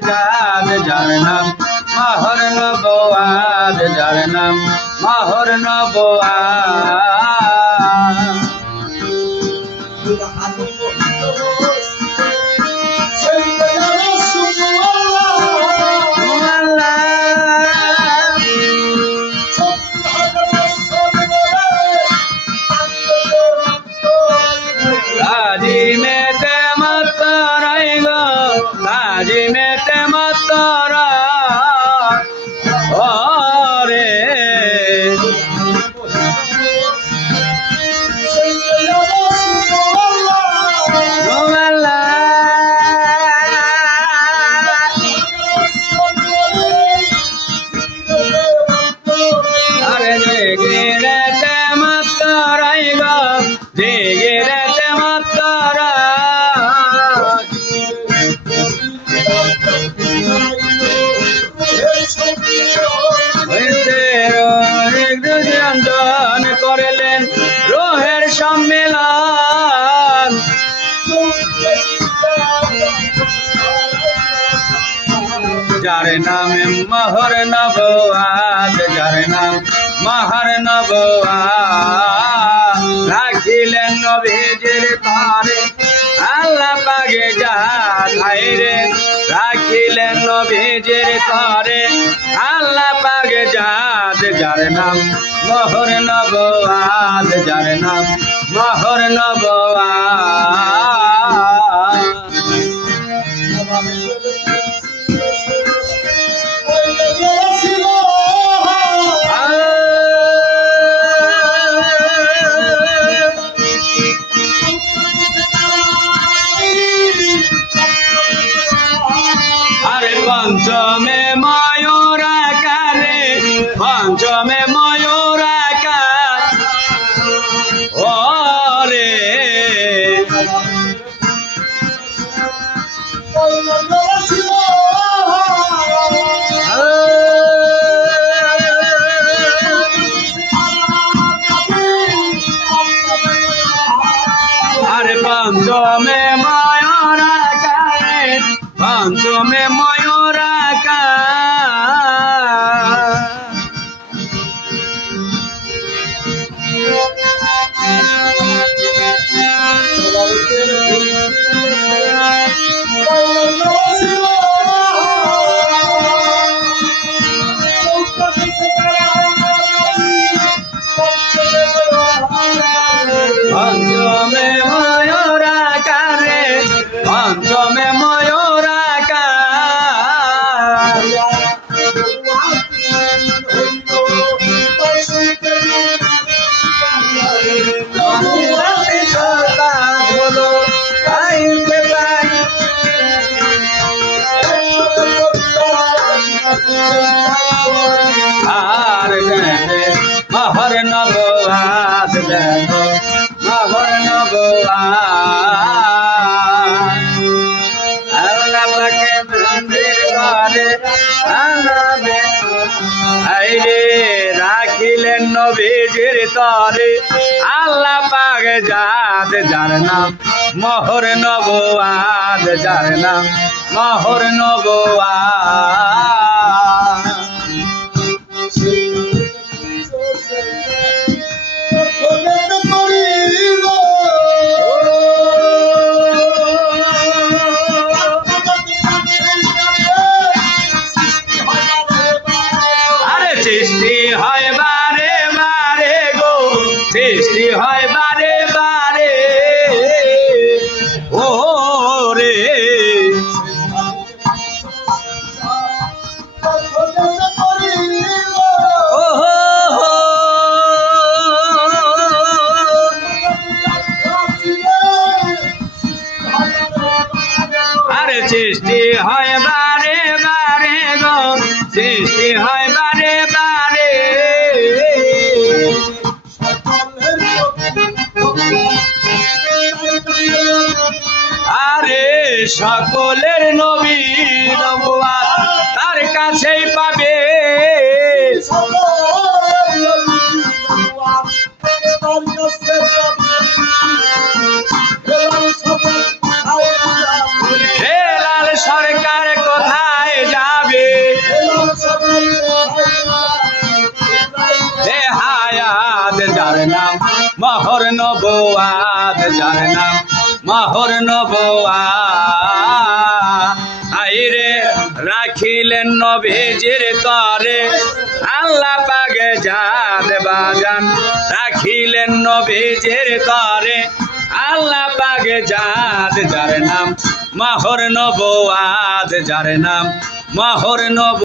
চাঁদ যার নাম মাহর নবুয়াত যার নাম মাহর নবুয়াত মেতে মাতারা ওরে আরে জেগেতে মাতারাই গো জেগেতে মাতারা করলেন রোহের সম্মেলন যার নামে মাহর নবুয়াত যার নাম মাহর নবুয়াত রাখিলেন নবীজির তরে আল্লাহ পাকে জাত হায়রে রাখিলেন নবীজির তরে আল্লাহ পাকে জাত যার নাম মাহর নবুয়াত যার নাম মাহর নবুয়াত আরে পঞ্চমে ময়ূর আকারে পঞ্চমে ময়ূর আকার ওরে আরে পঞ্চমে ময়ূর আকারে পঞ্চমে ময়ূর আকার পঞ্চমে ময়ূর আকারে পঞ্চমে ময়ূর আকার আর মাহর নবুয়াত দেখো মাহর নবুয়াত আল্লাহ পাকে মন্দির ঘরে আনাবে আইরে রাখিলেন নবীজির তরে আল্লাহ পাকে জাত যার নাম মাহর নবুয়াত যার নাম মাহর নবুয়াত সৃষ্টি হয় বারে বারে গো সৃষ্টি হয় বারে বারে ও রে আরে সৃষ্টি হয় বারে বারে গো সৃষ্টি হয় বারে বারে আরে সকলের নবী নবুয়াত তার কাছেই পাবে হেলাল সরকার কোথায় মহর নবুয়াত যার নাম মহর নবুয়াত আইরে রাখিলেন নবীজির তরে আল্লাহ পাকে জাত বাজান রাখিলেন নবীজির তরে আল্লাহ পাকে জাত যার নাম মহর নবুয়াত যার নাম মহর নবুয়াত